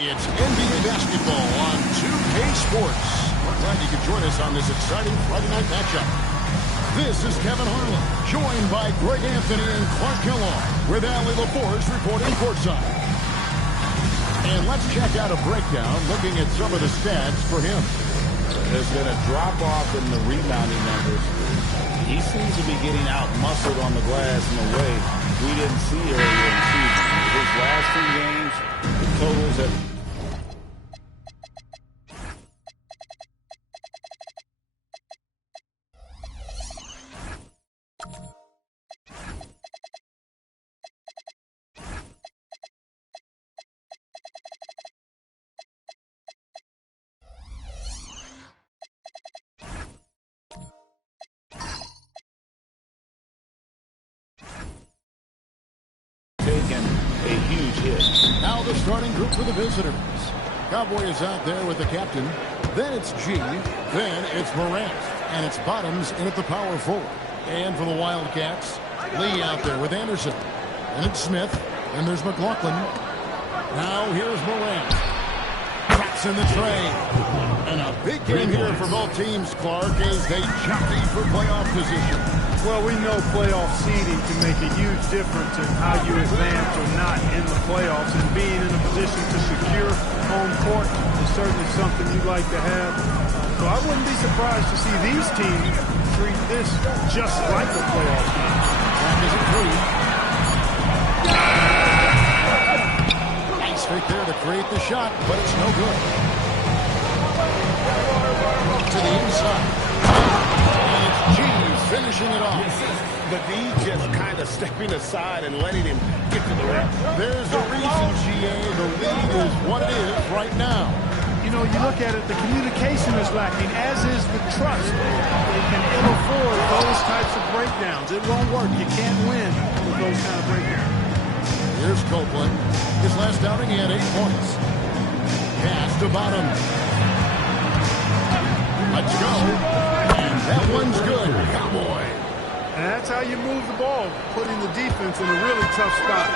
It's NBA basketball on 2K Sports. We're glad you could join us on this exciting Friday night matchup. This is Kevin Harlan, joined by Greg Anthony and Clark Kellogg, with Allie LaForge reporting courtside. And let's check out a breakdown looking at some of the stats for him. There's been a drop-off in the rebounding numbers. He seems to be getting out-muscled on the glass in a way we didn't see earlier in the season. His last 2 games, the totals have... taken a huge hit. Now the starting group for the visitors. Cowboy is out there with the captain. Then it's G. Then it's Morant. And it's Bottoms in at the power forward. And for the Wildcats, Lee out there with Anderson. And it's Smith. And there's McLaughlin. Now here's Morant. Traps in the tray. And a big game here for both teams, Clark, as they jockey for playoff position. Well, we know playoff seeding can make a huge difference in how you advance or not in the playoffs, and being in a position to secure home court is certainly something you'd like to have. So I wouldn't be surprised to see these teams treat this just like a playoff game. That is a three. Nice right there to create the shot, but it's no good. To the inside. And it's G finishing it off. But D just kind of stepping aside and letting him get to the rim. There's the reason, GA. The lead is what it is right now. You know, you look at it, the communication is lacking, as is the trust. They can ill afford those types of breakdowns. It won't work. You can't win with those kind of breakdowns. Here's Copeland. His last outing, he had 8 points. Pass to Bottom. Let's go. And that one's good. Cowboy. And that's how you move the ball, putting the defense in a really tough spot.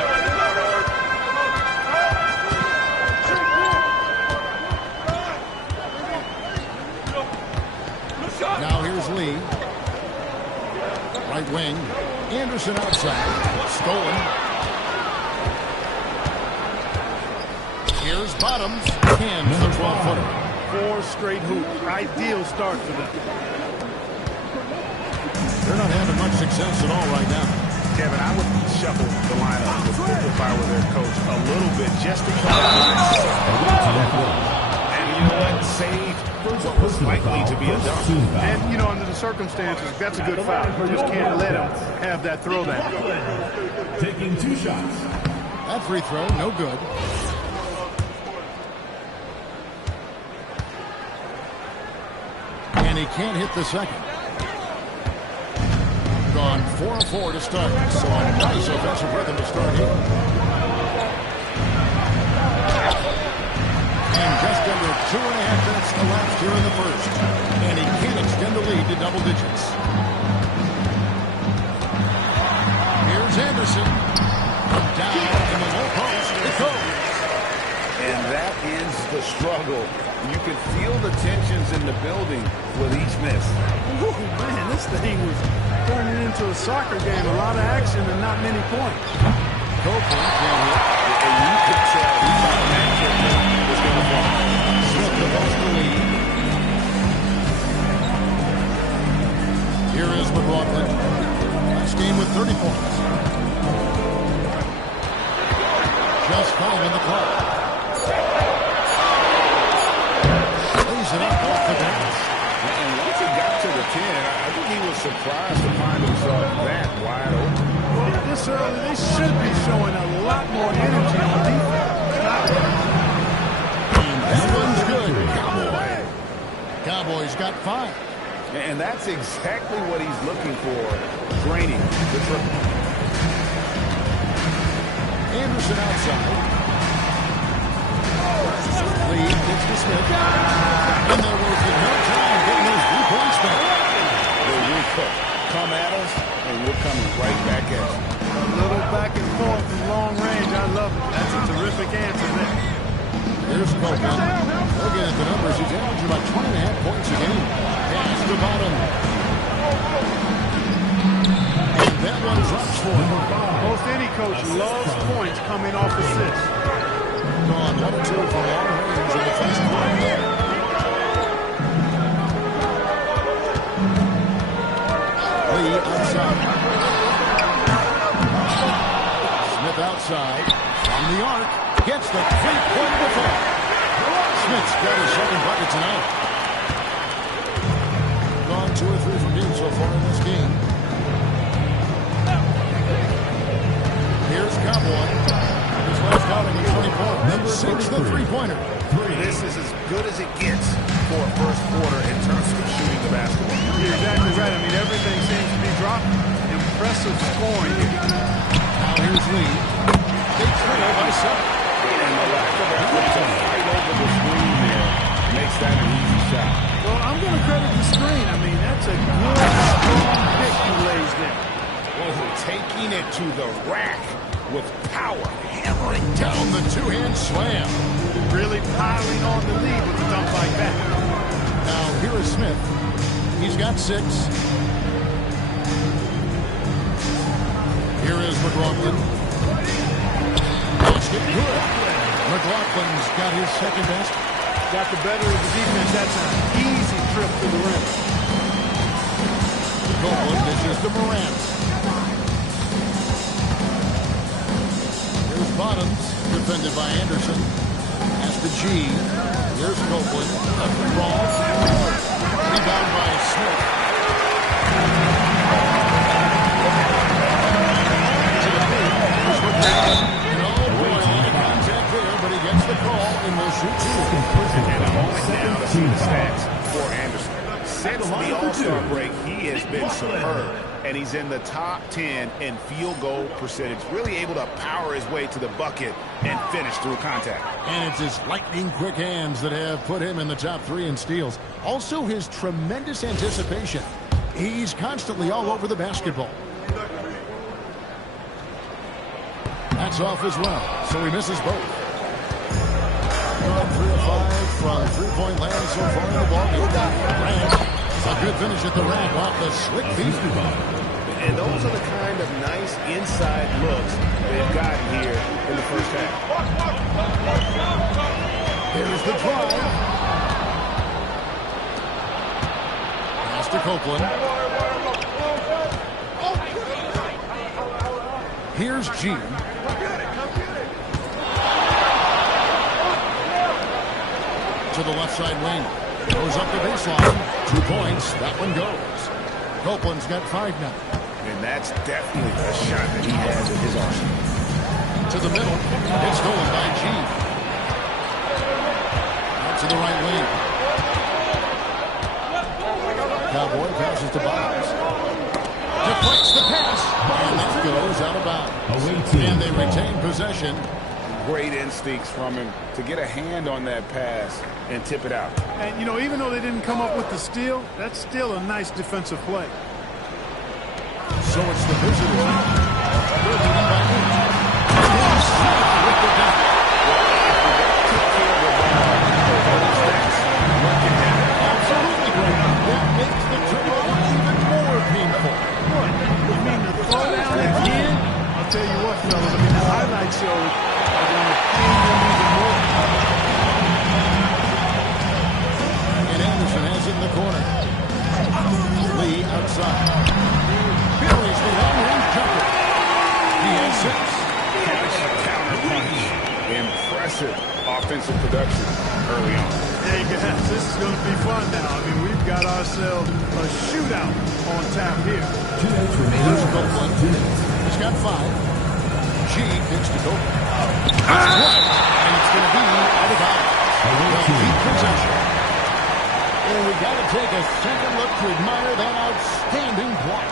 Now here's Lee. Right wing. Anderson outside. Stolen. Here's Bottoms. Hands the 12-footer. 4 straight hoops. Ideal start for them. They're not having much success at all right now. Kevin, I would shuffle the lineup if I were their coach a little bit just to try to and you know what? Save what was likely to be a dunk. And, you know, under the circumstances, that's a good foul. You just can't let him have that throwdown. Taking 2 shots. That free throw, no good. And he can't hit the second. Gone 4 of 4 to start. So a nice offensive rhythm to start here. And just under 2.5 minutes elapsed here in the first. And he can't extend the lead to double digits. Here's Anderson. Down in the low post. It goes. And that ends the struggle. You can feel the tensions in the building with each miss. Ooh, man, this thing was turning into a soccer game. A lot of action and not many points. Copeland can't hit. And you could tell he thought that kick was going to fall. Smith develops the lead. Here is McLaughlin. Last game with 30 points. Just 5 in the clock. Lays it up off the glass. And once he got to the 10, I think he was surprised to find himself that wide open. Well, this early, they should be showing a lot more energy on defense. And that one's good. Cowboy. Cowboys got 5. And that's exactly what he's looking for. Draining the triple. Anderson outside. Lee gets to Smith. And there was no time getting those 3 points back. We'll come at us, and we're coming right back at you. A little back and forth from long range. I love it. That's a terrific answer there. Copeland, looking at the numbers, he's averaging about 20.5 points a game. Pass to bottom. And that one drops for him. Most any coach loves points coming off assists. Gone 1-2 from long range in the first quarter. Lee outside. Smith outside. On the arc. Gets the three-point defense. Smith's got his second bucket tonight. Gone 2 or 3 from deep so far in this game. Here's Cowboy. His last outing at 20 points. Sinks the three-pointer. This is as good as it gets for a first quarter in terms of shooting the basketball. You're exactly right. I mean, everything seems to be dropping. Impressive scoring here. Now here's Lee. They trail by 7. And the lack of effort to fight over the screen there makes that an easy shot. Well, I'm going to credit the screen. I mean, that's a good, strong pick he lays there. Oh, taking it to the rack with power. Hammering down the two-hand slam. Really piling on the lead with a dunk like that. Now here is Smith. He's got 6. Here is McLaughlin. Basket good. McLaughlin's got his second basket. Got the better of the defense that time. Easy trip to the rim. Copeland dishes to Morant. Here's Bottoms, defended by Anderson. Pass to G. Here's Copeland. Left and wrong. Rebound by Smith. To the paint. Here's McLaughlin. And oh boy, a lot of contact there, but he gets the call and will shoot 2. And a moment now to see the stats for Anderson. Since the All-Star break, he has been superb. And he's in the top 10 in field goal percentage. Really able to power his way to the bucket and finish through contact. And it's his lightning-quick hands that have put him in the top 3 in steals. Also, his tremendous anticipation. He's constantly all over the basketball. That's off as well, so he misses both. 3 of 5 from three-point land so far in the ballgame. Grant, a good finish at the rack off the slick feet. And those are the kind of nice inside looks they've gotten here in the first half. Here's the drive. Pass to Copeland. Here's G. To the left side wing. Goes up the baseline. 2 points. That one goes. Copeland's got 5 now. And that's definitely a shot that he has in his arsenal. To the middle. It's stolen by G. Out to the right wing. Cowboy passes to Bottoms. Deflects the pass. And that goes out of bounds. And they retain possession. Great instincts from him to get a hand on that pass and tip it out. And, you know, even though they didn't come up with the steal, that's still a nice defensive play. So it's the visitors. They're leading by 8. Here's Smith with the dunk. Absolutely great. That makes the turnover even more painful. What? You mean the throwdown again? I'll tell you what, fellas. I mean, the highlight shows are going to pain them even more. And Anderson has it in the corner. Lee outside. Buries the long-range jumper. He has 6. Counter-punch. Impressive offensive production early on. Hey, guys, this is going to be fun now. I mean, we've got ourselves a shootout on tap here. 2 minutes remaining. Here's Copeland. He's got 5. G gets to Copeland. And it's going to be out of bounds. They'll keep possession. And we got to take a second look to admire that outstanding block.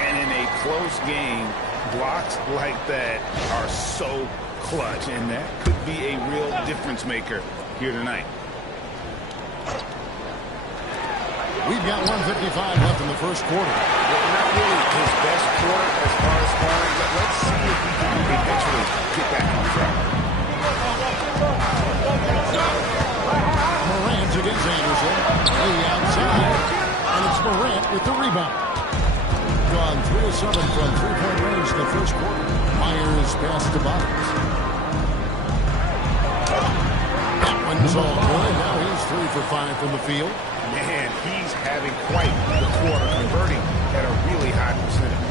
And in a close game, blocks like that are so clutch, and that could be a real difference maker here tonight. We've got 1:55 left in the first quarter. Not really his best quarter as far as scoring, but let's see if he can eventually get back on track. Coppins against Anderson. Lee outside. And it's Morant with the rebound. Gone 3 of 7 from three-point range in the first quarter. Myers passed to Bottoms. That one's all good. Now he's 3 for 5 from the field. Man, he's having quite the quarter, converting at a really high percentage.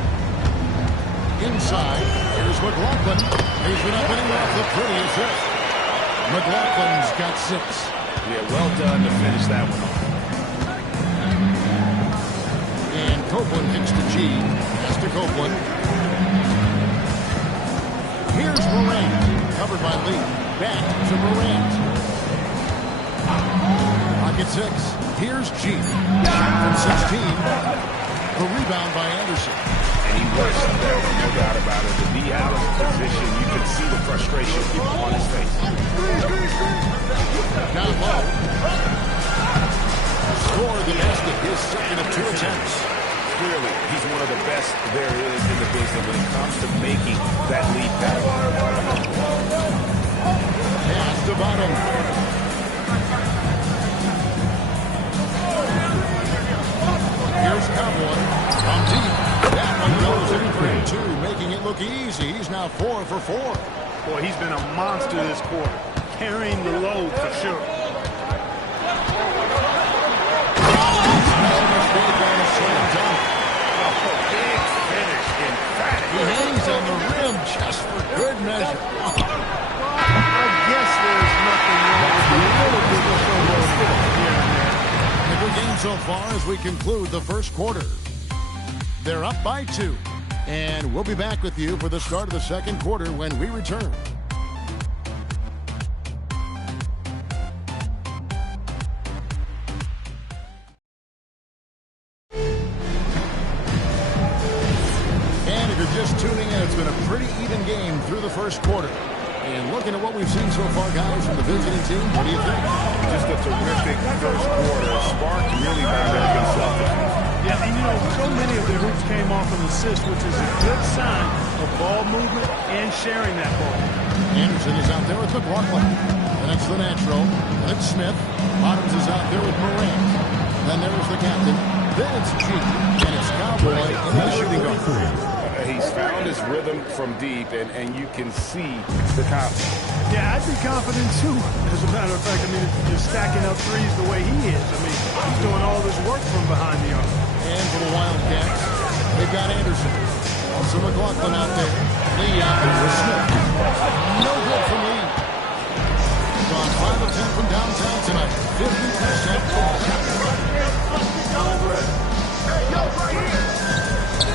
Inside, here's McLaughlin. He's been up and off the pretty assist. McLaughlin's got 6. Yeah, well done to finish that one off. And Copeland kicks to G. Pass to Copeland. Here's Morant. Covered by Lee. Back to Morant. Pocket 6. Here's G. Shot from 16. The rebound by Anderson. And he works there, no doubt about it. To be out of position, you can see the frustration on his face. Down low. Scored the basket. His second of 2 attempts. Clearly, he's one of the best there is in the business when it comes to making that lead pass. Pass to Bottom. Here's Cowboy from deep. That one goes in for 2, making it look easy. He's now 4 for 4. Boy, he's been a monster this quarter, carrying the load for sure. Big finish, emphatic. He hangs on the rim just for good measure. I guess there's nothing wrong with a little bit of showboating here and there. A good game so far as we conclude the first quarter. They're up by 2. And we'll be back with you for the start of the second quarter when we return. And if you're just tuning in, it's been a pretty even game through the first quarter. And looking at what we've seen so far, guys, from the visiting team, what do you think? Just a terrific first quarter. Sparked really by American self-defense. Yeah, and you know, so many of their hoops came off an assist, which is a good sign of ball movement and sharing that ball. Anderson is out there with McLaughlin. And it's the natural. And it's Smith. Bottoms is out there with Morant. Then there's the captain. Then it's G. And it's Cowboy in the shooting guard. He's found his rhythm from deep, and you can see the confidence. Yeah, I'd be confident too. As a matter of fact, I mean, if you're stacking up threes the way he is, I mean, he's doing all this work from behind the arc. And for the Wildcats, they've got Anderson. Also McLaughlin out there. Lee out with Smith. No good from Lee. Gone 5 of 10 from downtown tonight. 50% ball count.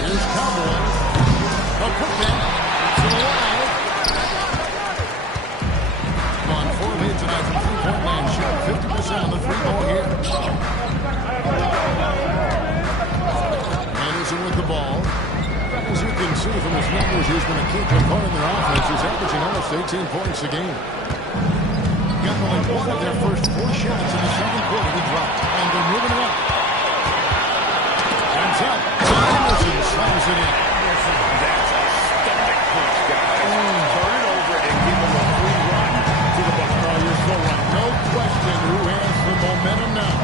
Here's Cowboy. A putback to the line. Gone 4 of 8 tonight from three-point land. Shooting 50% on the free ball here. Anderson with the ball. As you can see from his numbers, he's been a key component in their offense. He's averaging almost 18 points a game. Got only 1 of their first 4 shots in the second quarter to drop. And they're moving it up. Hands up. Anderson slams it in. That's a stomach punch, guys. Turn it over and give him a free run to the bucket. Oh, you're so right. No question who has the momentum now.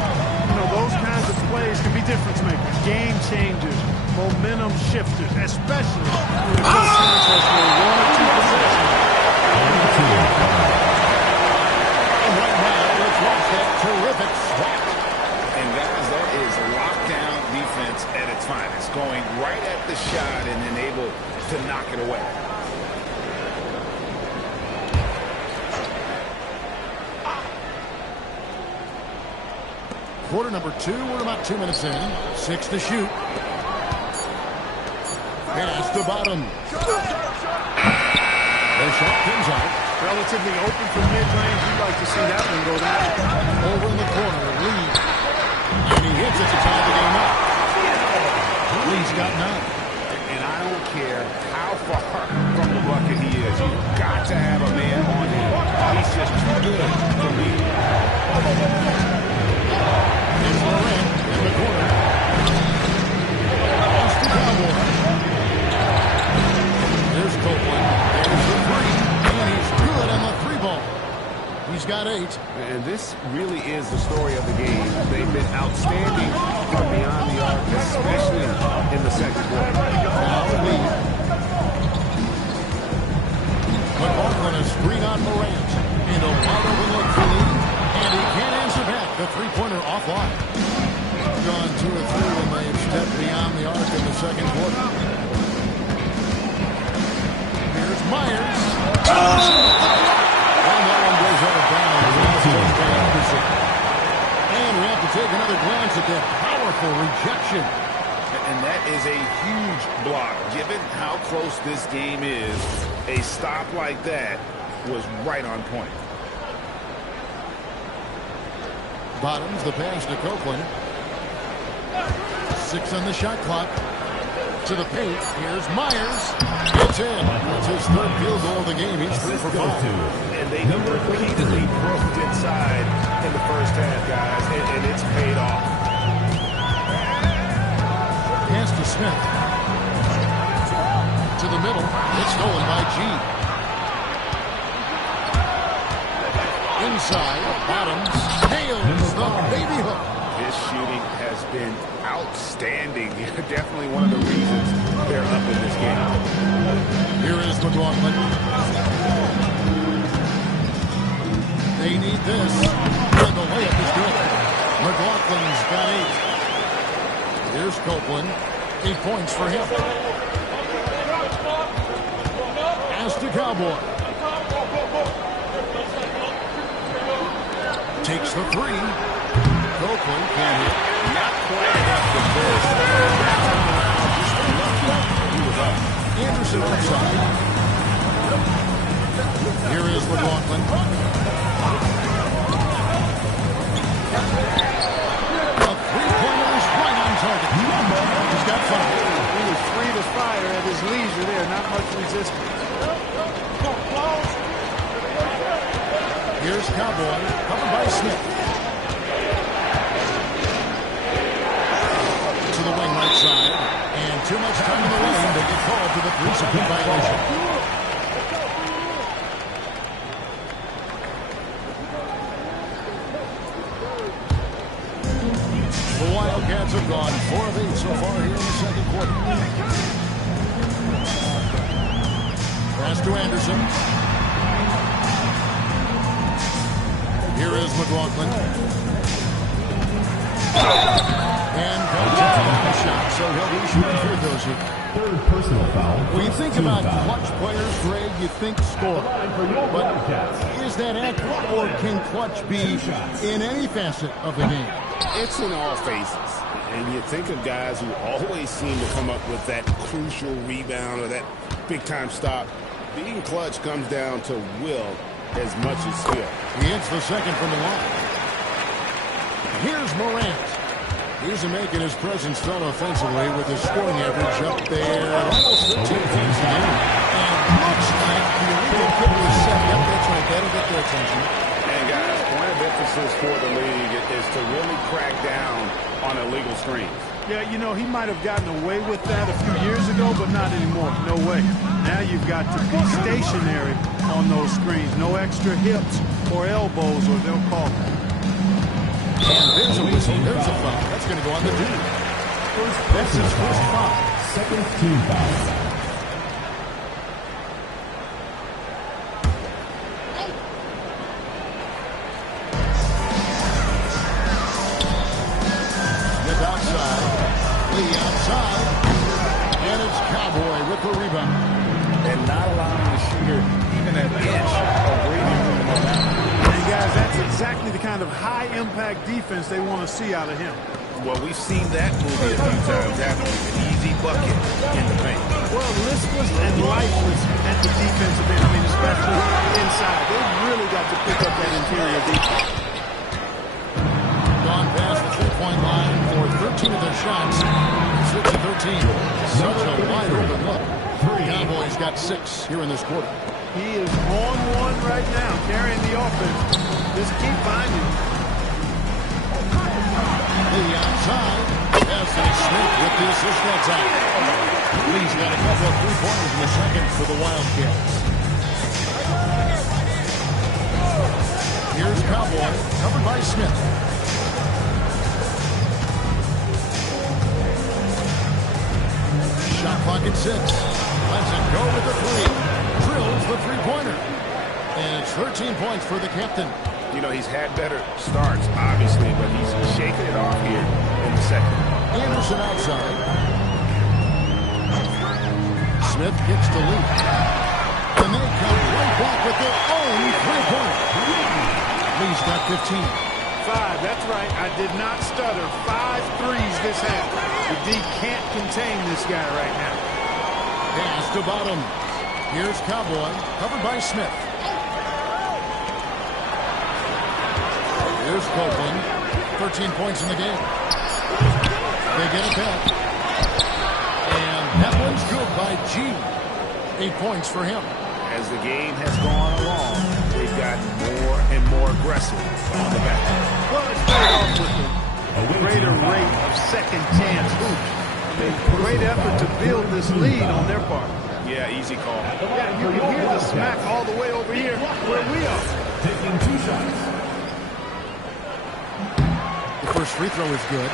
You know, those kinds of plays can be difference makers, game changers, momentum shifters, especially when the coach sees us with 1 or 2 possessions. And right now, let's watch that terrific swat. And guys, that is lockdown defense at its finest. Going right at the shot and then able to knock it away. Quarter number 2, we're about 2 minutes in. 6 to shoot. Pass to Bottom. Their shot comes out. Relatively open from mid-range. You'd like to see that one go down. Over in the corner, Lee. And he hits it to tie the game up. Lee's got 9. And I don't care how far from the bucket he is. You've got to have a man on him. He's just too good for me. Here's Morant in the corner. Pass to Cowboy. There's Copeland. There's the 3. And he's good on the 3 ball. He's got 8. And this really is the story been outstanding from beyond the arc, especially in the second quarter. Now Lee. McLaughlin a screen on Morant. And a wide open look for Lee. And he can't answer back. The three-pointer offline. Gone 2 of 3 when they've stepped beyond the arc in the second quarter. Here's Myers. And that one goes out of bounds. And we have to take another glance at that powerful rejection. And that is a huge block. Given how close this game is, a stop like that was right on point. Bottoms the pass to Copeland. 6 on the shot clock. To the paint. Here's Myers. It's in. It's his third field goal of the game. He's 3 for 5. And they repeatedly broke inside in the first half, guys, and it's paid off. Pass to Smith. To the middle. It's stolen by G. Inside. Bottoms. Nails the baby hook. His shooting has been outstanding. Definitely one of the reasons they're up in this game. Here is McLaughlin. They need this. And the layup is good. McLaughlin's got 8. Here's Copeland. 8 points for him. Pass to Cowboy. Takes the 3. Copeland can't hit. Not quite enough for this. That time around, just lucky he was up. Anderson outside. Here is McLaughlin. A three-pointer is right on target. He's got 5. He was free to fire at his leisure there. Not much resistance. Here's Cowboy. Covered by Smith. To the wing right side. And too much time in the lane. They get called to the 3-second violation. The Wildcats have gone 4 of 8 so far here in the second quarter. Pass to Anderson. Here is McLaughlin. And contact on the shot, so he'll be shooting free throws here. Third personal foul. When you think about clutch players, Greg, you think score. But is that accurate, or can clutch be in any facet of the game? It's in all phases. And you think of guys who always seem to come up with that crucial rebound or that big-time stop. Being clutch comes down to will as much as skill. He hits the second from the line. Here's Morant. He's making his presence felt offensively with his scoring average up there at almost 13 points a game. And looks like the illegal kick was set. Yep, that's right. That'll get their attention. And guys, point of emphasis for the league is to really crack down on illegal screens. Yeah, you know, he might have gotten away with that a few years ago, but not anymore. No way. Now you've got to be stationary on those screens. No extra hips or elbows, or they'll call it. And there's a whistle. There's a foul. That's going to go on the dude. That's his first foul. Second team foul. And it's Cowboy with the rebound. And not allowing the shooter even an inch of breathing room on that. And guys, that's exactly the kind of high-impact defense they want to see out of him. Well, we've seen that movie a few times, haven't we? An easy bucket in the paint. Well, listless and lifeless at the defensive end. I mean, especially inside. They've really got to pick up that interior defense. Gone past the three-point line for 13 of their shots. 6 of 13. Such a wide open look. Cowboys got 6 here in this quarter. He is on one right now, carrying the offense. Just keep finding him. Lee outside. Anthony Smith with the assist that time. Lee's got a couple of three-pointers in the second for the Wildcats. Here's Cowboy, covered by Smith. pocket 6. Lets it go with the 3. Drills the three-pointer. And it's 13 points for the captain. You know, he's had better starts, obviously, but he's shaking it off here in the second. Anderson outside. Smith gets to Lee. And they come right back with their own three-pointer. Lee's got 15. 5, that's right. I did not stutter. 5 threes this half. The D can't contain this guy right now. Pass to bottom. Here's Cowboy, covered by Smith. Here's Copeland. 13 points in the game. They get it back. And that one's good by G. 8 points for him. As the game has gone along, they've gotten more and more aggressive on the back. Well, it's paid off with a greater rate of second chance hoops. I mean, great effort to build this lead on their part. Yeah, easy call. Yeah, you can hear the smack all the way over here where we are. Taking 2 shots. The first free throw is good.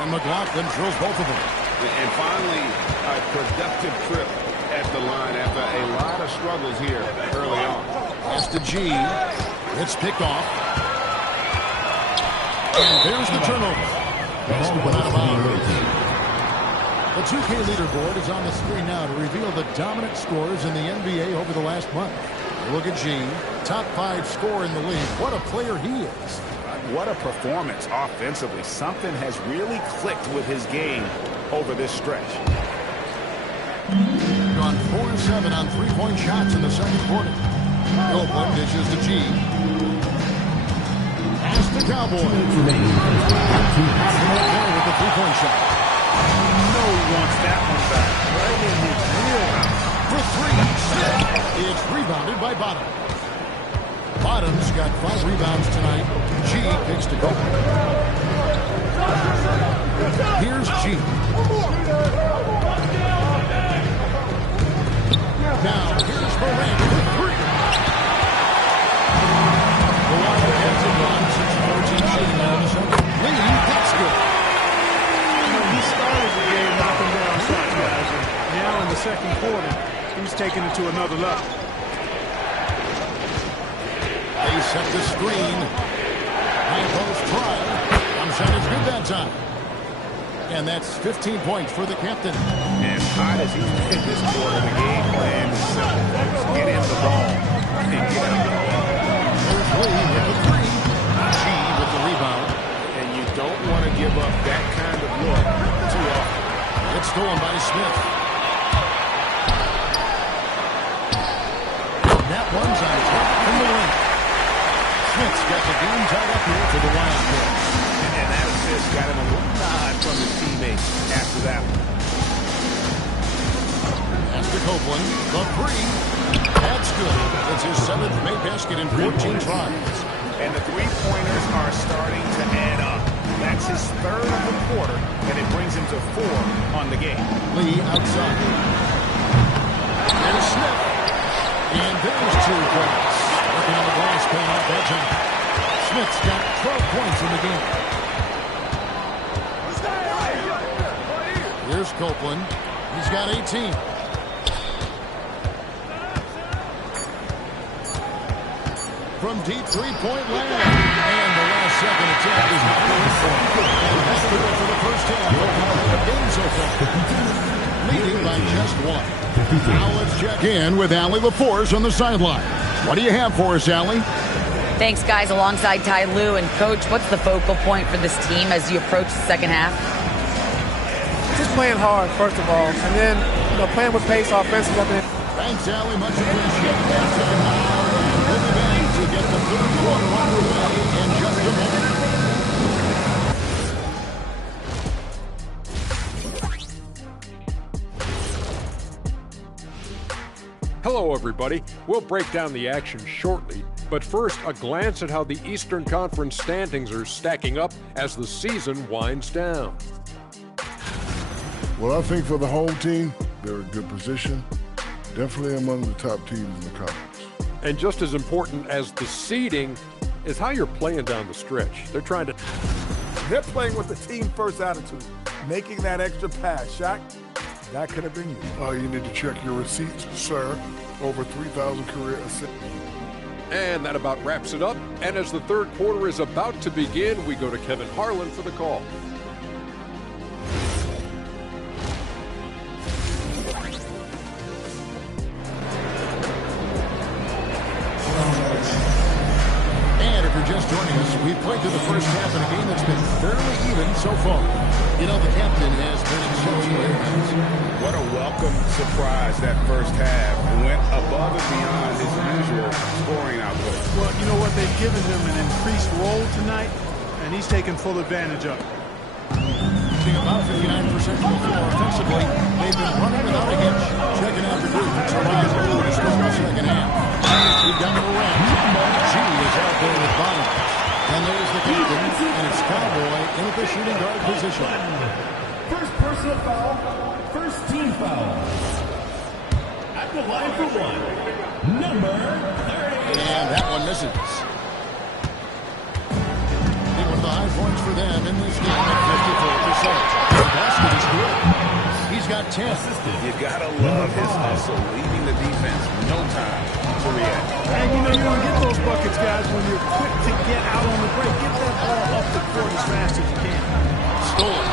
And McLaughlin drills both of them. And finally, a productive trip at the line after a lot of struggles here early on. Pass to G. It's picked off. And there's the turnover. Basketball out of bounds. The 2K leaderboard is on the screen now to reveal the dominant scores in the NBA over the last month. Look at G. Top 5 scorer in the league. What a player he is. What a performance offensively. Something has really clicked with his game over this stretch. Gone 4-7 on three-point shots in the second quarter. Copeland dishes to G. Pass to Cowboy. With the three-point shot. No, he wants that one back. Right in his wheelhouse. For 3. It's rebounded by Bottom. Bottom's got 5 rebounds tonight. G picks to go. Here's G. Now, here's Morant with 3. The Wildcats have gone since 14 now in the second. Lee, that's good. You know, he started the game knocking down shots, guys. And now in the second quarter, he's taking it to another level. They set the screen. High post try. Jump shot is good that time. And that's 15 points for the captain. As hot as he's been this quarter, the game plan is simple, folks. Get in the ball and get it going. There's Lee with the 3. G with the rebound. And you don't want to give up that kind of look too often. It's stolen by Smith. That one's on top from the wing. Smith's got the game tied up here for the Wildcats. And that assist got him a little nod from his teammates after that one. That's to Copeland. The 3. That's good. It's his 7th made basket in 14 tries. And the three-pointers are starting to add up. That's his 3rd of the quarter, and it brings him to 4 on the game. Lee outside. There's Smith. And there's 2 points. Working on the glass, paying off that time. Smith's got 12 points in the game. Here's Copeland. He's got 18. From deep three-point land. And the last second attempt is not going for him. And that's the goal for the first half of the game so far. Leading by just 1. Now let's check in with Allie LaForce on the sideline. What do you have for us, Allie? Thanks, guys. Alongside Ty Lue and Coach, what's the focal point for this team as you approach the second half? Just playing hard, first of all, and then playing with pace offensively. Thanks, Allie. Much appreciated. Halftime now, and we'll be back to get the third quarter underway in just a moment. Hello, everybody. We'll break down the action shortly, but first, a glance at how the Eastern Conference standings are stacking up as the season winds down. Well, I think for the home team, they're in good position. Definitely among the top teams in the conference. And just as important as the seeding, is how you're playing down the stretch. They're trying to... They're playing with the team-first attitude, making that extra pass. Shaq, that could have been you. You need to check your receipts, sir. Over 3,000 career assists. And that about wraps it up. And as the third quarter is about to begin, we go to Kevin Harlan for the call. And if you're just joining us, we've played to the first half in a game that's been fairly even so far. You know, the captain has been exceptional. What a welcome surprise that first half. Went above and beyond his usual scoring output. Well, you know what? They've given him an increased role tonight, and he's taken full advantage of it. Shooting about 59% from the floor offensively. They've been running without a hitch. Checking out the group. It's a rise of the second half. We've got Morant. G is out there with Bottoms. And there's the captain, and it's Cowboy in at the shooting guard position. First personal foul, first team foul. At the line for one, number 30. And that one misses. One of the high points for them in this game at 54%. The basket is good. He's got 10. You gotta love his hustle, leaving the defense no time to react. And you know, you don't get those buckets, guys, when you're quick to get out on the break. Get that ball up the court as fast as you can. Stolen.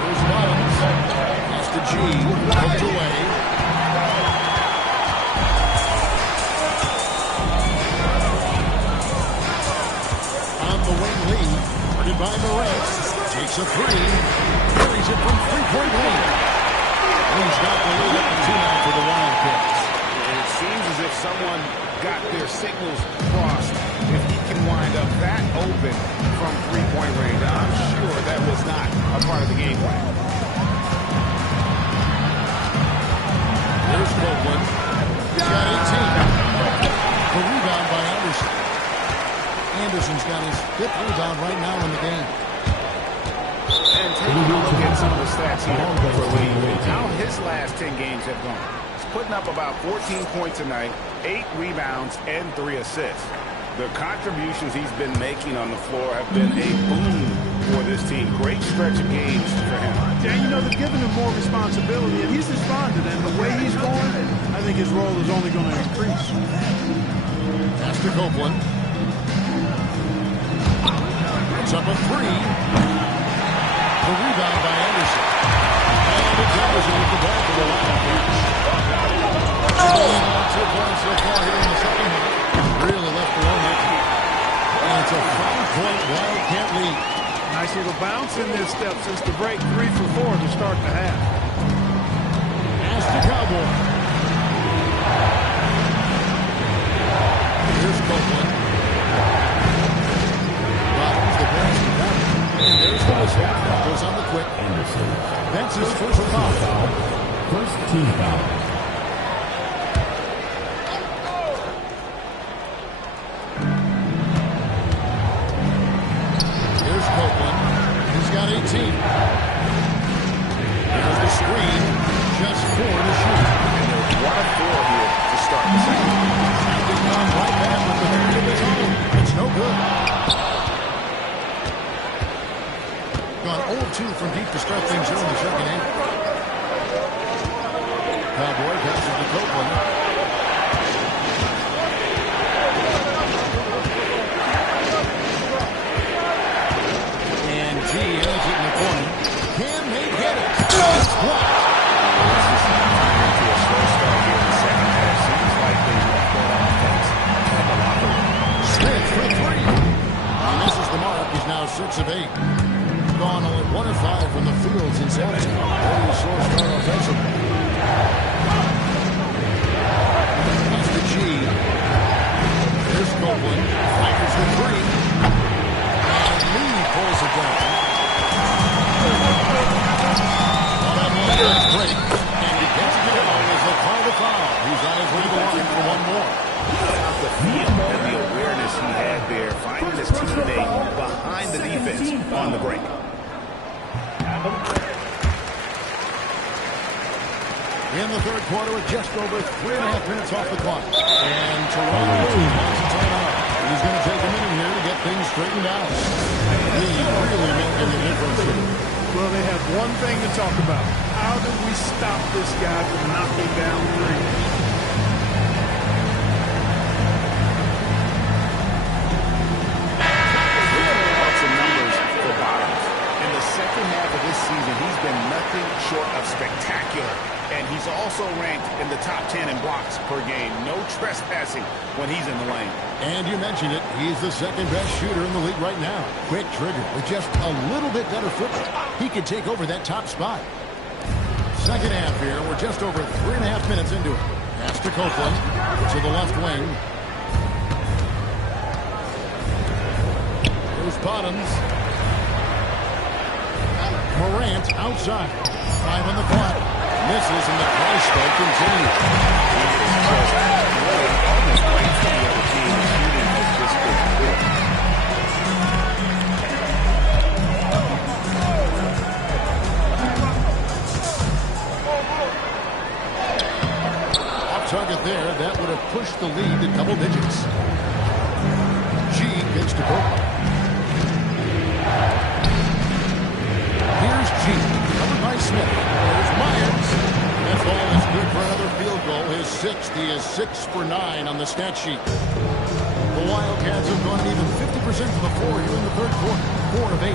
Here's Bottoms. That's the G. Hooked away. On the wing lead. Guarded by Morant. Takes a three. Carries it from three-point range. He's got the lead up to 2 now for the Wildcats. It seems as if someone got their signals crossed. If he can wind up that open from three-point range, I'm sure that was not a part of the game plan. There's Copeland. He's got 18. The rebound by Anderson. Anderson's got his 5th rebound right now in the game. And taking a look at some of the stats here for Lee, how his last 10 games have gone. He's putting up about 14 points a night, 8 rebounds, and 3 assists. The contributions he's been making on the floor have been a boon for this team. Great stretch of games for him. Yeah, you know, they've given him more responsibility, and he's responded. And the way he's going, I think his role is only going to increase. That's to Copeland. It's up a 3. The rebound by Anderson. And it goes with the ball for the Wildcats. 2 points so far here in the second half. Really left the one here. And it's a 5-point Wildcat lead. Nice little bounce in this step since the break. 3 for 4 to start the half. As the Cowboy. Here's Copeland. Bottoms the pass to Bottoms. And there's the whistle. Goes on the quick. That's his first foul. First team foul. Here's Copeland. He's got 18. There's the screen. Just 4 to shoot. And there's 1 of 4 here to start the second. He's gone right back with the three of his own. It's no good. Gone 0-2 from deep to start things here in the second half. Cowboy passes to Copeland. And G has it in the corner. Can they get it? It's blocked. To a slow start here in the second half. Seems like they left their offense at the locker room. Smith for 3. He misses the mark. He's now 6 of 8. Gone only 1 of 5 from the field since Edison. Very slow start offensively. That's the G. Here's Copeland. Fires the 3. And Lee pulls it down. On that one, break. And he gets it down as they call the foul. He's on his way to the line for 1 more. The feel and the awareness he had there, finding his teammate behind the defense on the break. in the third quarter with just over 3.5 minutes off the clock. And Toronto wants a timeout. He's going to take a minute here to get things straightened out. He's really making a difference here. Well, they have one thing to talk about. How do we stop this guy from knocking down threes? Second half of this season, he's been nothing short of spectacular. And he's also ranked in the top 10 in blocks per game. No trespassing when he's in the lane. And you mentioned it, he's the second best shooter in the league right now. Quick trigger with just a little bit better footwork. He could take over that top spot. Second half here, we're just over 3.5 minutes into it. Pass to Copeland to the left wing. Here's Bottoms. Morant outside. 5 on the clock. Misses and the play spell continues. Almost right to the other team. The shooting has just been good. Off target there. That would have pushed the lead to double digits. G gets to Copeland. Here's G, covered by Smith. There's Myers. That ball is good for another field goal. His 6th. He is 6 for 9 on the stat sheet. The Wildcats have gone even 50% to the floor here in the third quarter. 4 of 8.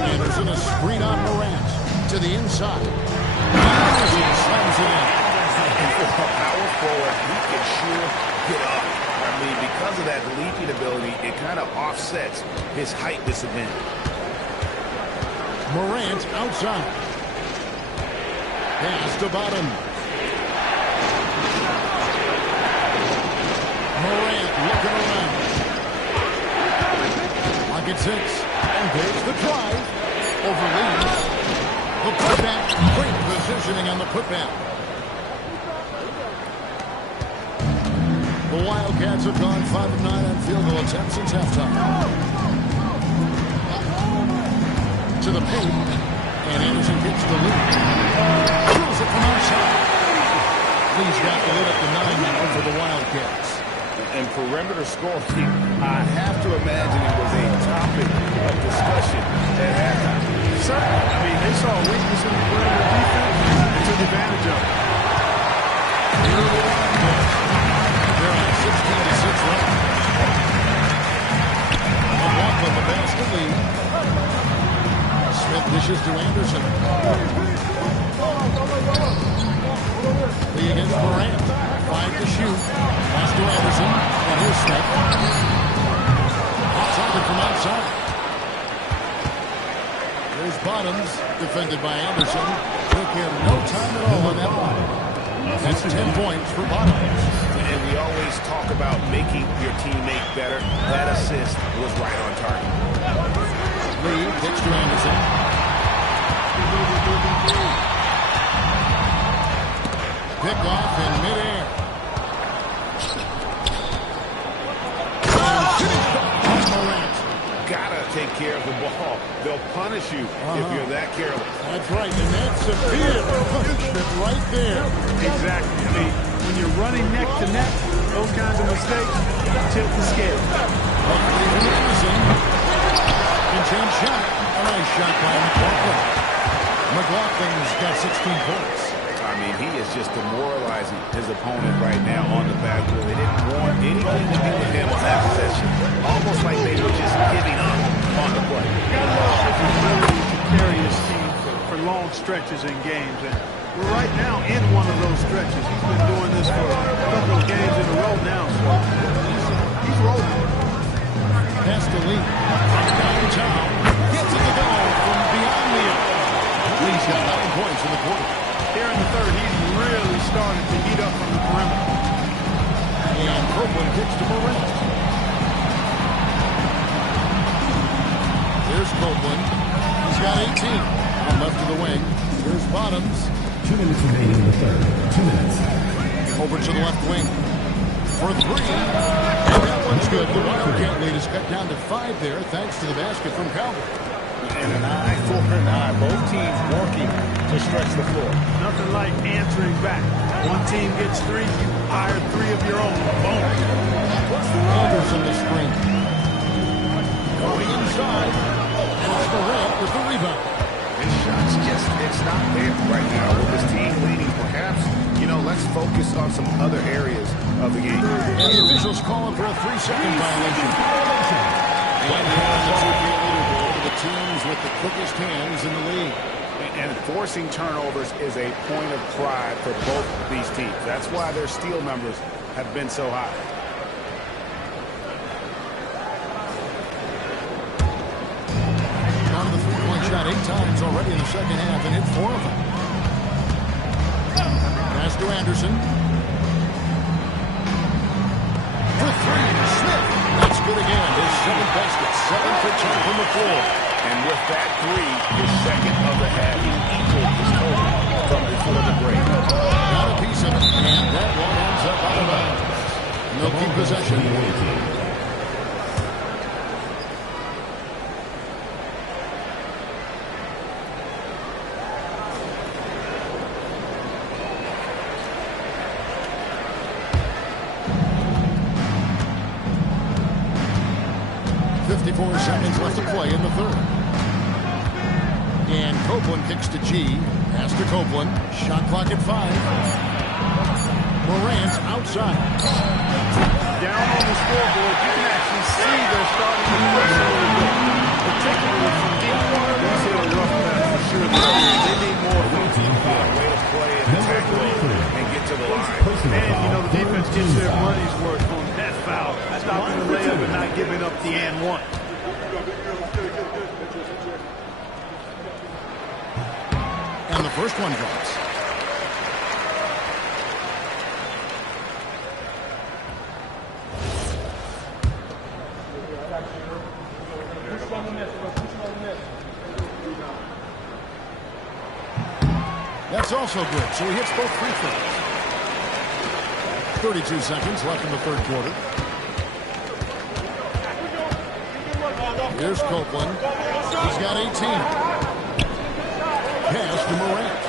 Anderson a screen on Morant to the inside. Anderson slams it in. And for a power forward, he can sure get up. I mean, because of that leaping ability, it kind of offsets his height disadvantage. Morant outside. Pass to Bottom. Morant looking around. Lock at 6. Engage the drive. Over lead. The putback. Great positioning on the putback. The Wildcats have gone 5 of 9 on field goal attempts since halftime. To the paint, and Anderson gets the lead. Drills it from outside. Lee's got the lead up to 9 now for the Wildcats. And perimeter scoring, I have to imagine it was a topic of discussion at halftime. Certainly. I mean, they saw a weakness in the perimeter defense and took advantage of it. They're on a 16-6 run. McLaughlin the basket lead. Smith dishes to Anderson. Lee against Morant. 5 to shoot. Pass to Anderson. And here's Smith. Off target from outside. There's Bottoms. Defended by Anderson. Took him no time at all on that one. That's 10 points for Bottoms. And we always talk about making your teammate better. That assist was right on target. Lee kicks to Anderson. Pick off in midair. Gotta take care of the ball. They'll punish you if you're that careless. That's right, and that's severe punishment right there. Exactly. I mean, when you're running neck to neck, those kinds of mistakes tip the scale. Contained shot. A nice shot by McLaughlin. McLaughlin's got 16 points. I mean, he is just demoralizing his opponent right now on the backboard. They didn't want anything to do with him on that possession. Almost like they were just giving up on the play. Got to love his ability to carry his team for long stretches in games. And we're right now in one of those stretches. He's been doing this for a couple of games in a row now. So he's rolling. Pass to Lee. Downtown. Gets it to go from beyond the arc. Lee's got 9 points in the quarter. Here in the third, he's really started to heat up from the perimeter. And Copeland kicks to Morant. Here's Copeland. He's got 18. On left of the wing. Here's Bottoms. 2 minutes remaining in the third. 2 minutes. Over to the left wing. For 3. And that one's good. The Wildcat lead is cut down to 5 there thanks to the basket from Calvert. And an eye for an eye. Both teams working to stretch the floor. Nothing like answering back. One team gets 3, you hire 3 of your own. Boom. Anderson the screen. Going inside. And it's Durant with the rebound. His shot's just, it's not there right now with his team leading. Perhaps, let's focus on some other areas of the game. And the officials calling for a 3-second violation. And here on the 2K leaderboard are the teams with the quickest hands in the league. And forcing turnovers is a point of pride for both these teams. That's why their steal numbers have been so high. On the three-point shot 8 times already in the second half and hit 4 of them. Pass to Anderson. For 3, Smith. That's good again. His 7th basket, 7 for 10 from the floor. And with that 3, his second of the half, he equaled his total from before the break. Got a piece of it, and that one ends up out of bounds. They'll keep possession. 54 seconds left to play in the third. And Copeland kicks to G. Pass to Copeland. Shot clock at 5. Morant outside. Down on the scoreboard, you can actually see they're starting to push a little bit. Particularly from deep water. These hit a rough pass for sure. They need more from the team foul. Way to play and attack and get to the line. And, the defense gets their money's worth on that foul. Stopping the layup and not giving up the and one. And the first one drops. That's also good. So he hits both free throws. 32 seconds left in the third quarter. Here's Copeland. He's got 18. Pass to Morant.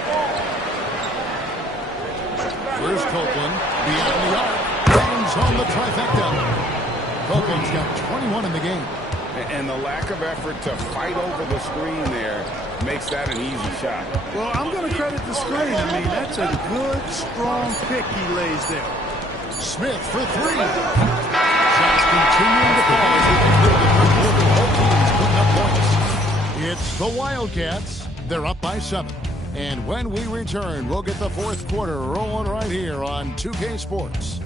Here's Copeland. Beyond the arc. Brings home the trifecta. Copeland's got 21 in the game. And the lack of effort to fight over the screen there makes that an easy shot. Well, I'm going to credit the screen. I mean, that's a good, strong pick he lays there. Smith for 3. Shots continuing to fall as we conclude the third quarter. Both teams putting up points. It's the Wildcats. They're up by 7. And when we return, we'll get the fourth quarter rolling right here on 2K Sports.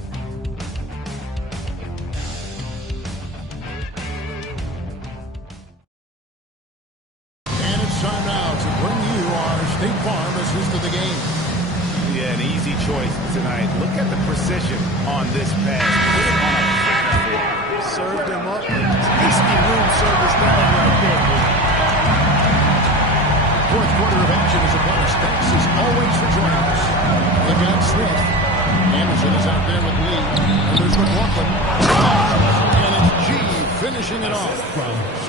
And it's time now to bring you our State Farm assist of the game. Yeah, an easy choice tonight. Look at the precision on this pass. Put it on a platform. Served him up. Tasty room service down right there. Fourth quarter of action is upon us. Thanks as always for joining us. They've got Smith. Anderson is out there with Lee. And there's McLaughlin. And it's G finishing it off.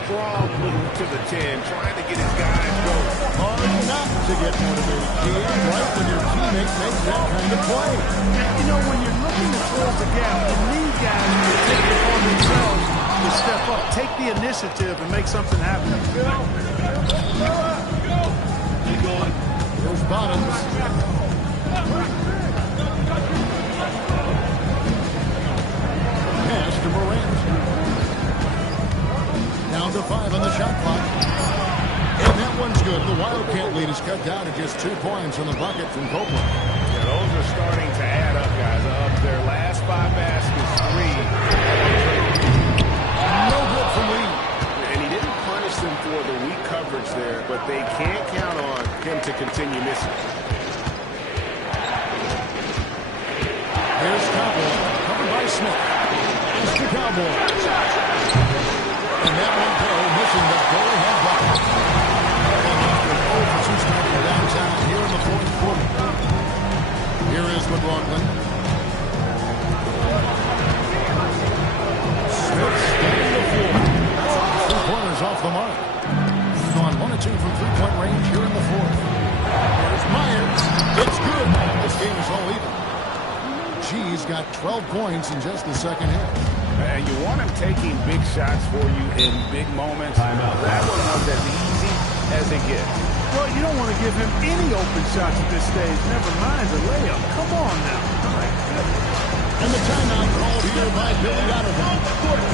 Strong move to the 10, trying to get his guys going. Hard not to get motivated, G. Right when your teammate makes that kind of play. And, when you're looking to close the gap, you need guys to take it upon themselves to step up. Take the initiative and make something happen. There's Bottoms. Pass to Morant. Down to 5 on the shot clock. And that one's good. The Wildcat lead is cut down to just 2 points on the bucket from Copeland. Yeah, those are starting to add up, guys. Of their last 5 baskets, 3. No good from Lee. And he didn't punish them for the weak coverage there, but they can't count on him to continue missing. Here's Cowboy, covered by Smith. It's the Cowboys. And that one goal, missing the go-ahead bucket. And after an 0-for-2 start from downtown here in the fourth quarter. Here is McLaughlin. Smith staying the floor. 3 pointers off the mark. On one G's got 12 points in just the second half. And you want him taking big shots for you in big moments. That one was as easy as it gets. Well, you don't want to give him any open shots at this stage. Never mind the layup. Come on now. And the timeout called here by Billy Donovan.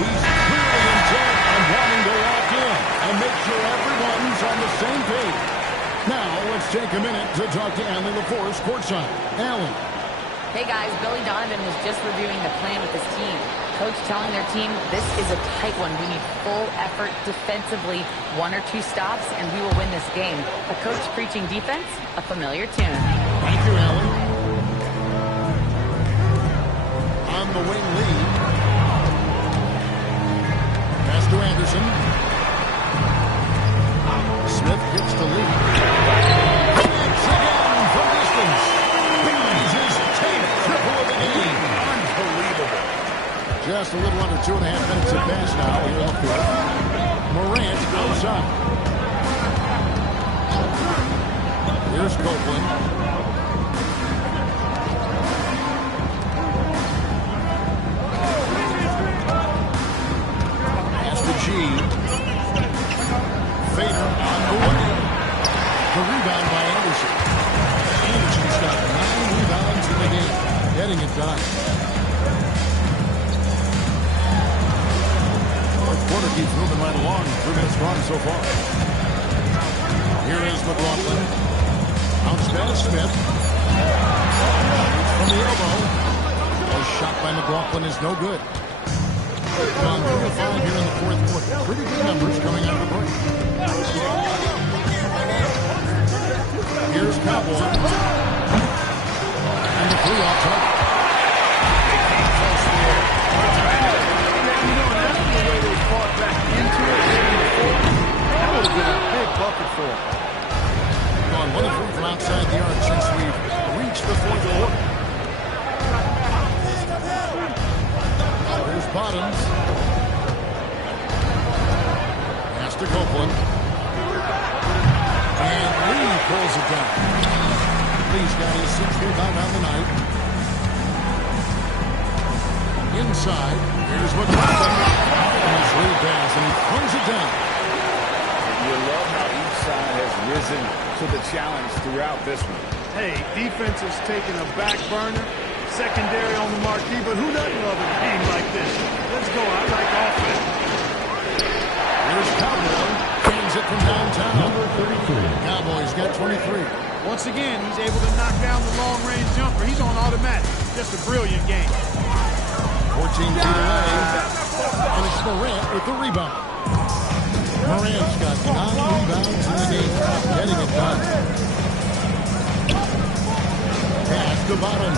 He's clearly intent on wanting to lock in and make sure everyone's on the same page. Now, let's take a minute to talk to Allen LaForce courtside. Allen. Hey guys, Billy Donovan was just reviewing the plan with his team. Coach telling their team, this is a tight one. We need full effort defensively, 1 or 2 stops, and we will win this game. A coach preaching defense, a familiar tune. Thank you, Allen. On the wing lead. Pass to Anderson. Smith gets the lead. Connects again from distance. He's his 10th triple of the game. Unbelievable. Just a little under 2.5 minutes of pass now here in the fourth. Morant outside. Here's Copeland. Pass to G. Fader on the way. The rebound by Anderson. Anderson's got 9 rebounds in the game. Getting it done. Quarter keeps moving right along. 3 minutes gone so far. Here is McLaughlin. Bounce pass Smith. From the elbow. A shot by McLaughlin is no good. On 3-5 here in the fourth quarter. Pretty good numbers coming out of the break. Here's Cowboy. And the 3-off target. Back into it in the fourth. That would have been a big bucket for him. Gone 1 of 3 from outside the arc since we've reached the fourth quarter. There's Bottoms. Pass to Copeland. And Lee pulls it down. Lee's got his 6th rebound on the night. Inside, here's McLaughlin. Nice lead pass, and he throws it down. You love how each side has risen to the challenge throughout this one. Hey, defense is taking a back burner, secondary on the marquee, but who doesn't love a game like this? Let's go. I like offense. Here's Cowboy. Gains it from downtown. Number 33. Cowboy's got 23. Once again, he's able to knock down the long-range jumper. He's on automatic. Just a brilliant game. 14 feet away. And it's Morant with the rebound. Morant's got 9 rebounds in the game. Getting it done. Pass to Bottom.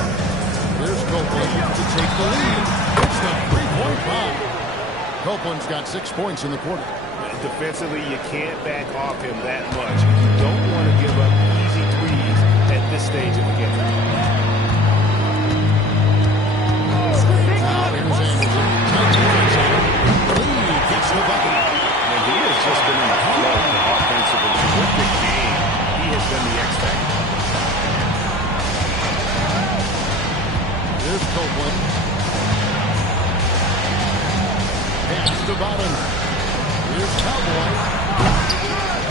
Here's Copeland to take the lead. It's the 3-point bomb. Copeland's got 6 points in the quarter. Defensively, you can't back off him that much. You don't want to give up easy threes at this stage of the game. Now here's Anderson. Lee gets the bucket. And he has just been in the flow offensively. Terrific game. He has been the X factor. Here's Copeland. Pass to Bottom. Here's Cowboy.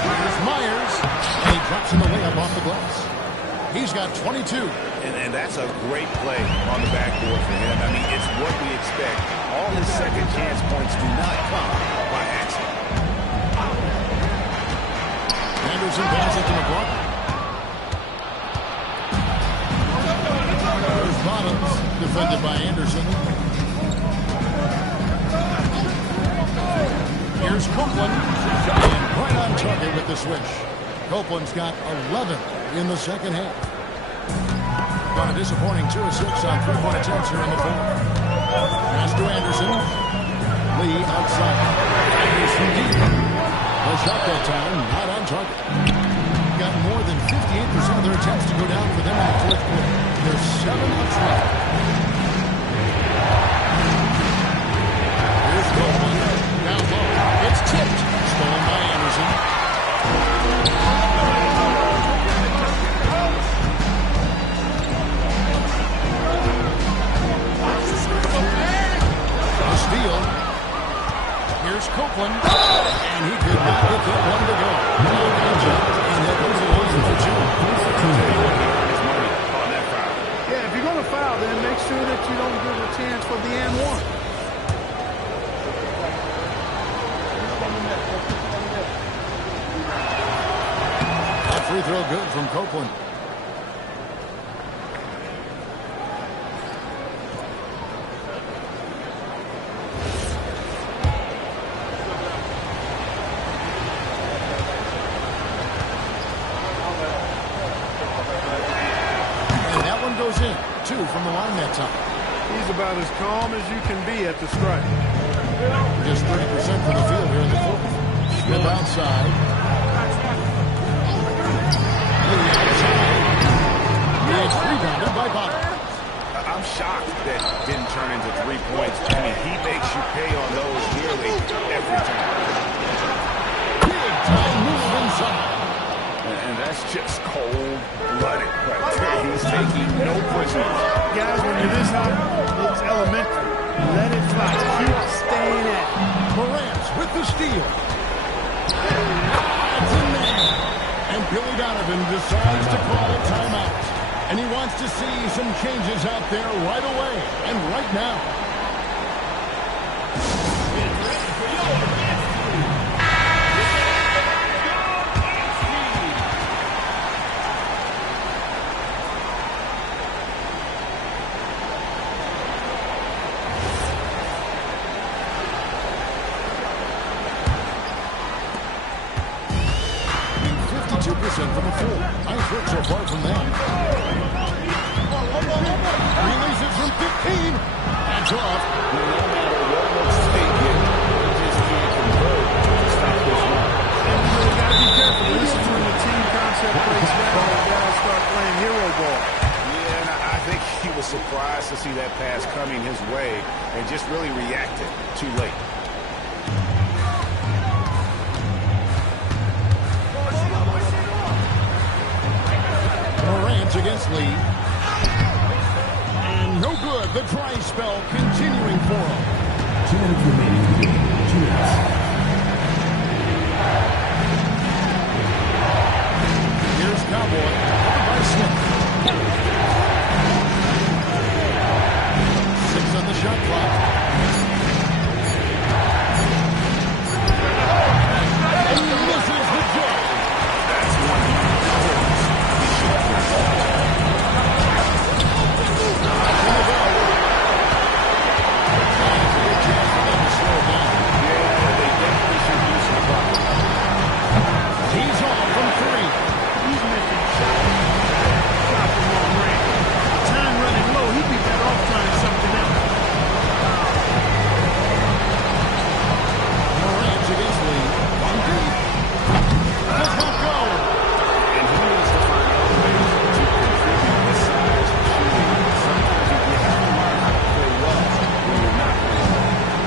Here's Myers. And he drops in the layup off the glass. He's got 22. And that's a great play on the backboard for him. I mean, it's what we expect. All his second chance points do not come by accident. Anderson passes it to McLaughlin. There's Bottoms, defended by Anderson. Here's Copeland. And right on target with the switch. Copeland's got 11 in the second half. Got a disappointing 2 of 6 on 3-point attempts here in the fourth. Pass to Anderson. Lee outside. Here's from deep. The shot that time, not on target. Got more than 58% of their attempts to go down for them in the fourth quarter. There's 7 ups left. Here's Copeland. Down low. It's tipped. Stolen by Anderson. Copeland. And he could not get that one to go. No contact. And that goes along for two. Yeah, if you're going to foul, then make sure that you don't give a chance for the and one. That free throw good from Copeland. Goes in. 2 from the line that time. He's about as calm as you can be at the strike. Just 30% from the field here in the fourth. Smith outside. It's rebounded by Bottom. I'm shocked that didn't turn into 3 points. I mean, he makes you pay on those nearly every time. Big time move inside. And that's just cold-blooded right there. He's taking no prisoners. Guys, when you're this hot, it's elementary. Let it fly. Keep staying at it. Morant with the steal. It's in there. And Billy Donovan decides to call a timeout. And he wants to see some changes out there right away and right now. From the floor. Nice work so far from them. Releases from 15. That's off. No matter what mistake you just can't convert to stop this run. And you got to be careful. This is when the team concept breaks down and guys start playing hero ball. Yeah, and I think he was surprised to see that pass coming his way and just really reacted too late. Against Lee. And no good. The dry spell continuing for him. 2 minutes remaining in the game. 2 minutes. Here's Cowboy. Covered by Smith. 6 on the shot clock. And he misses the jump. That's one. He's off from 3. He's missing shot from long range. Time running low. He'd be better off trying something else. Morant against Lee. From deep. Does not go. And he needs to find other ways to contribute besides shooting. Sometimes you have to learn how to play well when you're not playing well.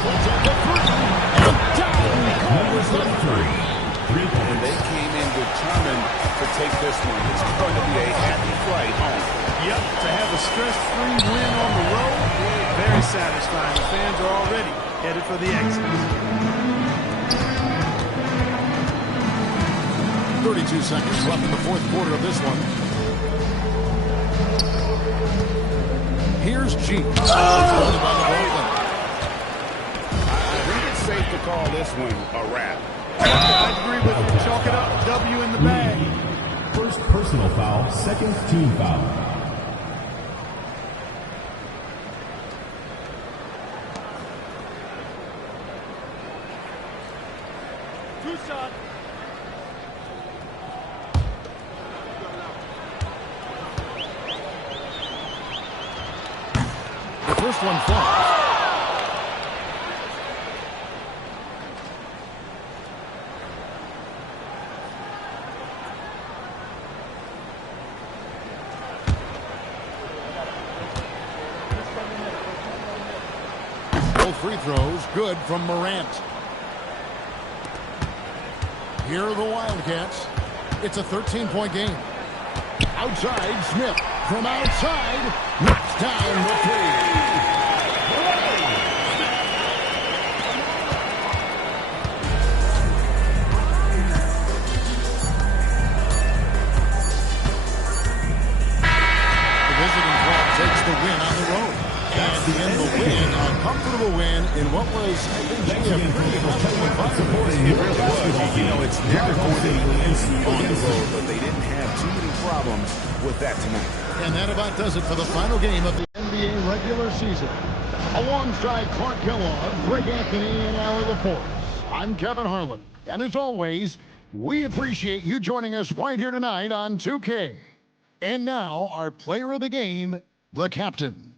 Puts up the 3. And down goes the 3. And they came in determined to take this one. It's going to be a happy flight home. Yep, to have a stress-free win on the road, very satisfying. The fans are already headed for the exits. 32 seconds left in the fourth quarter of this one. Here's G. I think it's safe to call this one a wrap. I agree with you. Chalk it up. W in the bag. First personal foul, second team foul. Two shot. The first one falls. Both free throws good from Morant. Here are the Wildcats. It's a 13-point game. Outside, Smith from outside knocks down the 3. visiting club takes the win on the road. And to end the win, a comfortable win in what was, I think, a pretty competitive environment. It really was. You know, it's never going to be easy on the road, but they didn't have too many problems with that tonight. And that about does it for the final game of the NBA regular season. Alongside Clark Kellogg, Greg Anthony, and Allie LaForce, I'm Kevin Harlan. And as always, we appreciate you joining us right here tonight on 2K. And now, our player of the game, the captain.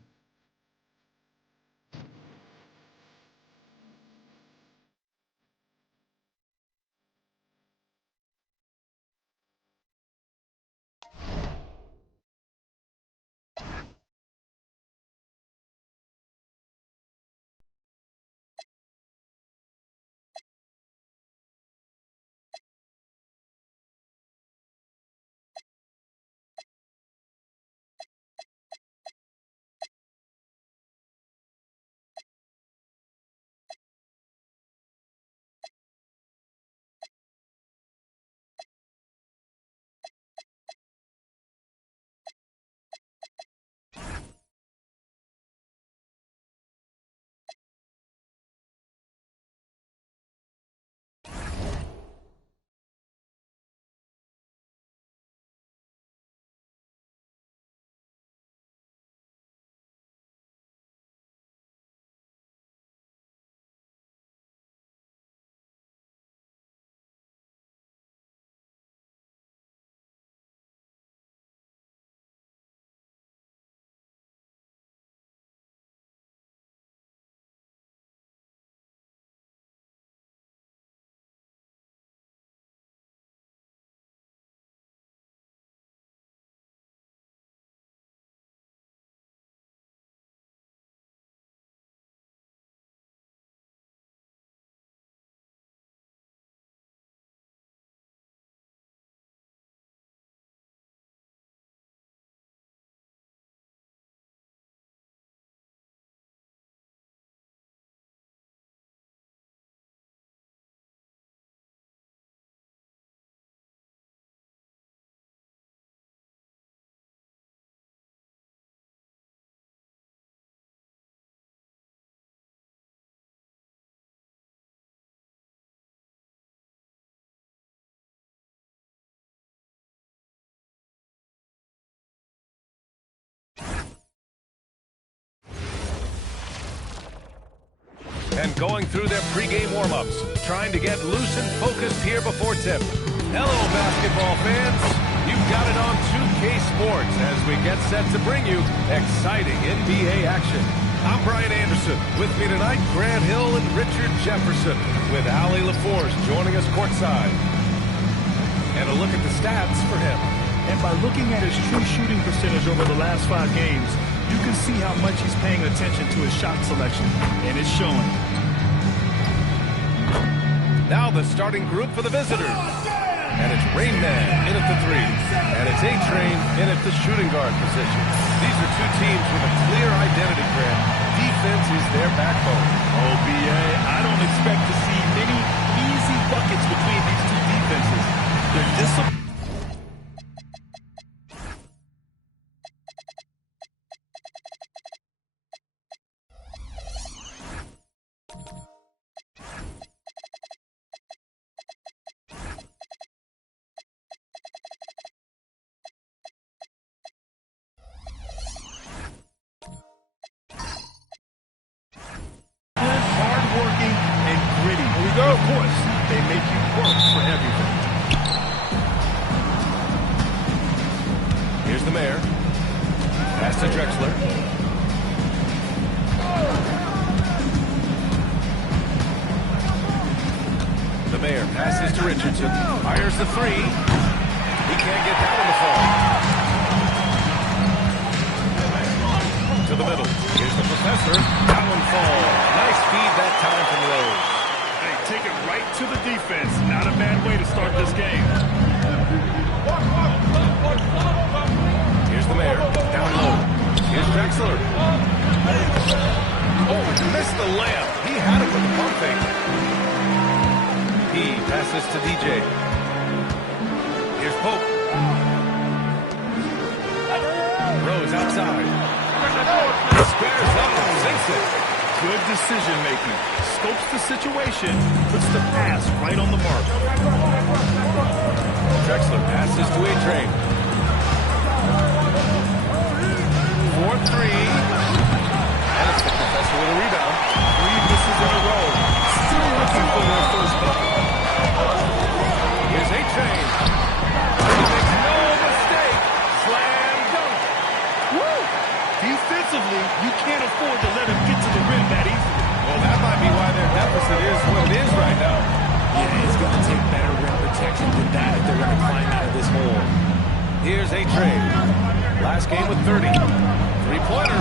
And going through their pregame warm-ups, trying to get loose and focused here before tip. Hello, basketball fans. You've got it on 2K Sports as we get set to bring you exciting NBA action. I'm Brian Anderson. With me tonight, Grant Hill and Richard Jefferson, with Allie LaForce joining us courtside. And a look at the stats for him. And by looking at his true shooting percentage over the last 5 games, you can see how much he's paying attention to his shot selection, and it's showing. Now the starting group for the visitors. And it's Rain Man in at the 3. And it's A-Train in at the shooting guard position. These are two teams with a clear identity, Grant. Defense is their backbone. Oh, BA, I don't expect to see many easy buckets between these two defenses. They're disciplined. Of course, they make you work for everything. Here's the mayor. Pass to Drexler. The mayor passes to Richardson. Fires the 3. He can't get that one to fall. To the middle. Here's the professor. That one falls. Nice feed that time from Rose. Take it right to the defense. Not a bad way to start this game. Here's the mayor. Down low. Here's Drexler. Oh, missed the layup. He had it with the pump fake. He passes to DJ. Here's Pope. Rose out his eye. Squares up and sinks it. Good decision making. Scopes the situation, puts the pass right on the mark. Drexler passes to A-Train. 4-3. And it's the professor with a rebound. 3 misses in a row. Still looking for their first bucket. Here's A-Train. He makes no mistake. Slam dunk. Woo! Defensively, you can't afford to let him get to the rim that easily. Well, that might be why their deficit is what it is right now. Yeah, it's going to take better rim protection than that if they're going to climb out of this hole. Here's A-Train. Last game with 30. Three-pointer.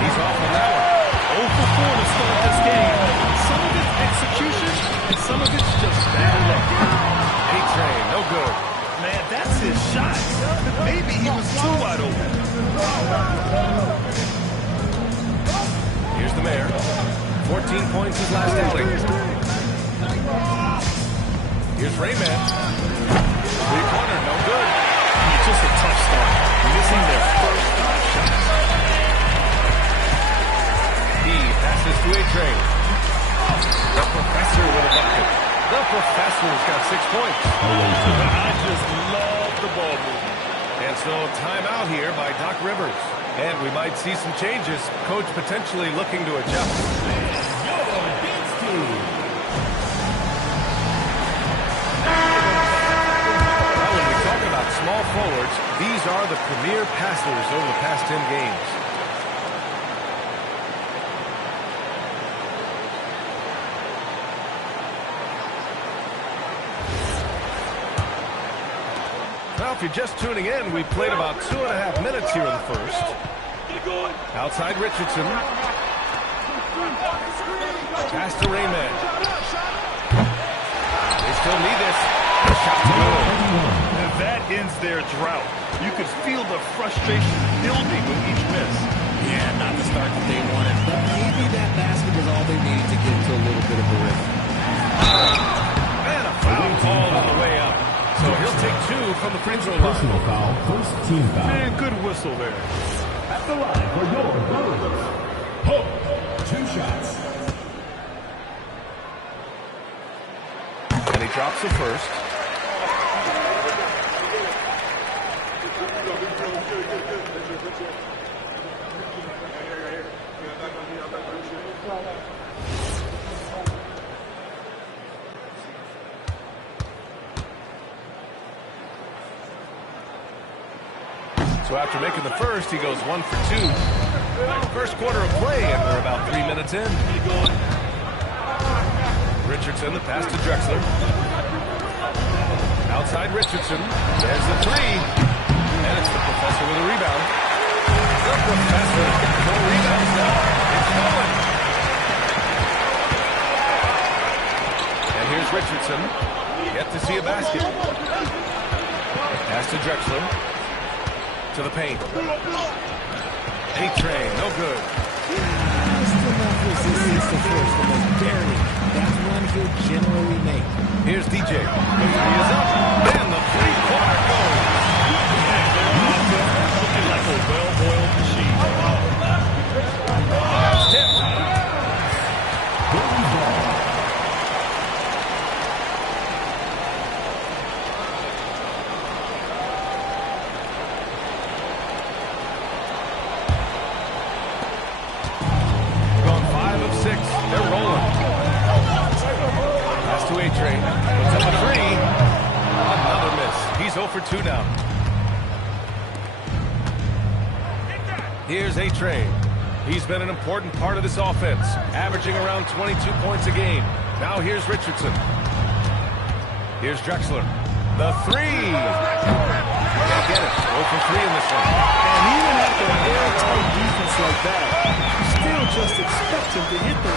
He's off on that one. 0 for 4 to start this game. Some of it's execution, and some of it's just bad luck. A-Train, no good. Man, that's his shot. Maybe he was too wide open. Here's the mayor. 14 points his last outing. Here's Rayman. Three-pointer, no good. Just a tough start. Missing their first 5 shots. He passes to A-Train. The professor with a bucket. The professor's got 6 points. I just love the ball movement. And so timeout here by Doc Rivers. And we might see some changes. Coach potentially looking to adjust. Now when we talk about small forwards, these are the premier passers over the past 10 games. Now, if you're just tuning in, we played about 2.5 minutes here in the first. Outside Richardson. Pass to Rayman. They still need this. Shot to good. And that ends their drought. You could feel the frustration building with each miss. Yeah, not the start that they wanted, but maybe that basket was all they needed to get into a little bit of a rhythm. And a foul called on the way up. So he'll take 2 from the free throw line. Personal foul, first team foul. Man, good whistle there. At the line for your third. Hook, 2 shots. And he drops the first. So after making the first, he goes 1 for 2. First quarter of play, and we're about 3 minutes in. Richardson, the pass to Drexler. Outside Richardson. There's the 3. And it's the professor with a rebound. The professor's got 4 rebounds now. It's going. And here's Richardson. Yet to see a basket. Pass to Drexler. To the paint. A-Train, no good. Just enough resistance to force the most barely. That's one he'll generally make. Here's DJ. The 3 is up. And the 3-pointer goes. Looking like a well-oiled machine. Tip. Gone 5 of 6. They're rolling. Pass to A-Train. Puts up a 3. Another miss. He's 0 for 2 now. Here's A-Train. He's been an important part of this offense, averaging around 22 points a game. Now here's Richardson. Here's Drexler. The 3. Can't get it. 0 for 3 in this one. And even after an airtight defense like that, you still just expect him to hit the